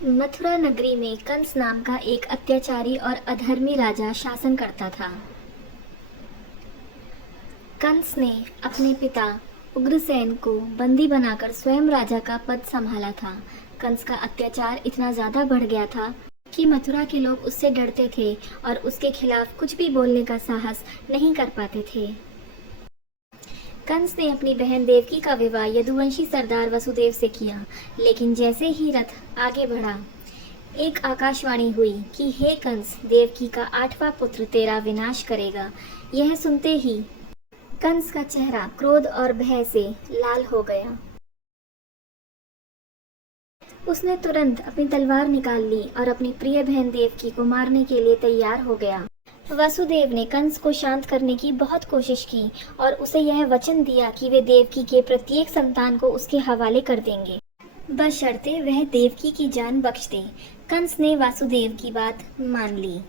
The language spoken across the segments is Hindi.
मथुरा नगरी में कंस नाम का एक अत्याचारी और अधर्मी राजा शासन करता था। कंस ने अपने पिता उग्रसेन को बंदी बनाकर स्वयं राजा का पद संभाला था। कंस का अत्याचार इतना ज्यादा बढ़ गया था कि मथुरा के लोग उससे डरते थे और उसके खिलाफ कुछ भी बोलने का साहस नहीं कर पाते थे। कंस ने अपनी बहन देवकी का विवाह यदुवंशी सरदार वसुदेव से किया, लेकिन जैसे ही रथ आगे बढ़ा, एक आकाशवाणी हुई कि हे कंस, देवकी का 8वां पुत्र तेरा विनाश करेगा। यह सुनते ही कंस का चेहरा क्रोध और भय से लाल हो गया। उसने तुरंत अपनी तलवार निकाल ली और अपनी प्रिय बहन देवकी को मारने के लिए तैयार हो गया। वसुदेव ने कंस को शांत करने की बहुत कोशिश की और उसे यह वचन दिया कि वे देवकी के प्रत्येक संतान को उसके हवाले कर देंगे, बशर्ते वह देवकी की जान बख्श दे। कंस ने वासुदेव की बात मान ली।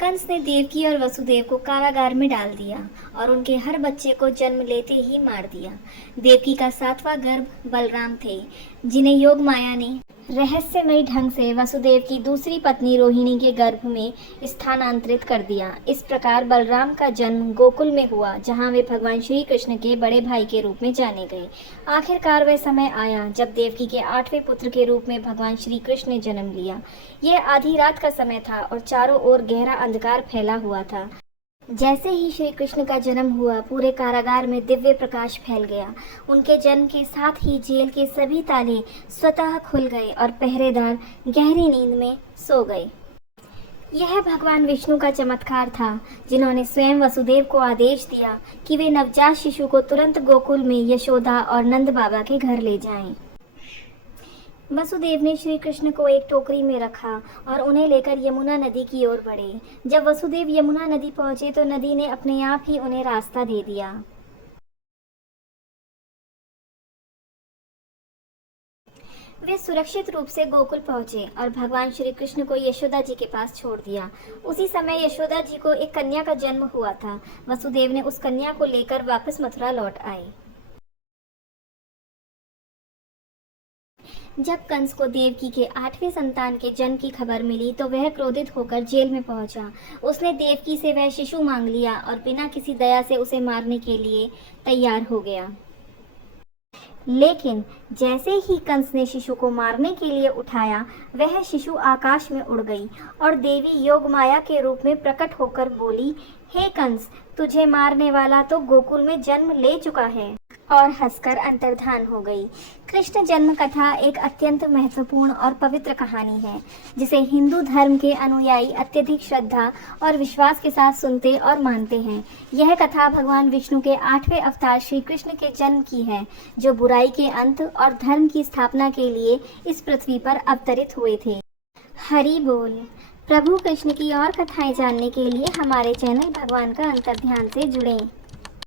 कंस ने देवकी और वसुदेव को कारागार में डाल दिया और उनके हर बच्चे को जन्म लेते ही मार दिया। देवकी का 7वां गर्भ बलराम थे, जिन्हें योग माया ने रहस्यमयी ढंग से वसुदेव की दूसरी पत्नी रोहिणी के गर्भ में स्थानांतरित कर दिया। इस प्रकार बलराम का जन्म गोकुल में हुआ, जहां वे भगवान श्री कृष्ण के बड़े भाई के रूप में जाने गए। आखिरकार वह समय आया जब देवकी के 8वें पुत्र के रूप में भगवान श्री कृष्ण ने जन्म लिया। यह आधी रात का समय था और चारों ओर गहरा अंधकार फैला हुआ था। जैसे ही श्री कृष्ण का जन्म हुआ, पूरे कारागार में दिव्य प्रकाश फैल गया। उनके जन्म के साथ ही जेल के सभी ताले स्वतः खुल गए और पहरेदार गहरी नींद में सो गए। यह भगवान विष्णु का चमत्कार था, जिन्होंने स्वयं वसुदेव को आदेश दिया कि वे नवजात शिशु को तुरंत गोकुल में यशोदा और नंद बाबा के घर ले जाएं। वसुदेव ने श्री कृष्ण को एक टोकरी में रखा और उन्हें लेकर यमुना नदी की ओर बढ़े। जब वसुदेव यमुना नदी पहुंचे तो नदी ने अपने आप ही उन्हें रास्ता दे दिया। वे सुरक्षित रूप से गोकुल पहुंचे और भगवान श्री कृष्ण को यशोदा जी के पास छोड़ दिया। उसी समय यशोदा जी को एक कन्या का जन्म हुआ था। वसुदेव ने उस कन्या को लेकर वापस मथुरा लौट आए। जब कंस को देवकी के 8वें संतान के जन्म की खबर मिली तो वह क्रोधित होकर जेल में पहुंचा। उसने देवकी से वह शिशु मांग लिया और बिना किसी दया से उसे मारने के लिए तैयार हो गया। लेकिन जैसे ही कंस ने शिशु को मारने के लिए उठाया, वह शिशु आकाश में उड़ गई और देवी योगमाया के रूप में प्रकट होकर बोली, हे कंस, तुझे मारने वाला तो गोकुल में जन्म ले चुका है, और हंसकर अंतर्धान हो गई। कृष्ण जन्म कथा एक अत्यंत महत्वपूर्ण और पवित्र कहानी है, जिसे हिंदू धर्म के अनुयायी अत्यधिक श्रद्धा और विश्वास के साथ सुनते और मानते हैं। यह कथा भगवान विष्णु के 8वें अवतार श्री कृष्ण के जन्म की है, जो बुराई के अंत और धर्म की स्थापना के लिए इस पृथ्वी पर अवतरित हुए थे। हरि बोल। प्रभु कृष्ण की और कथाएं जानने के लिए हमारे चैनल भगवान का अंतर्ध्यान से जुड़ें।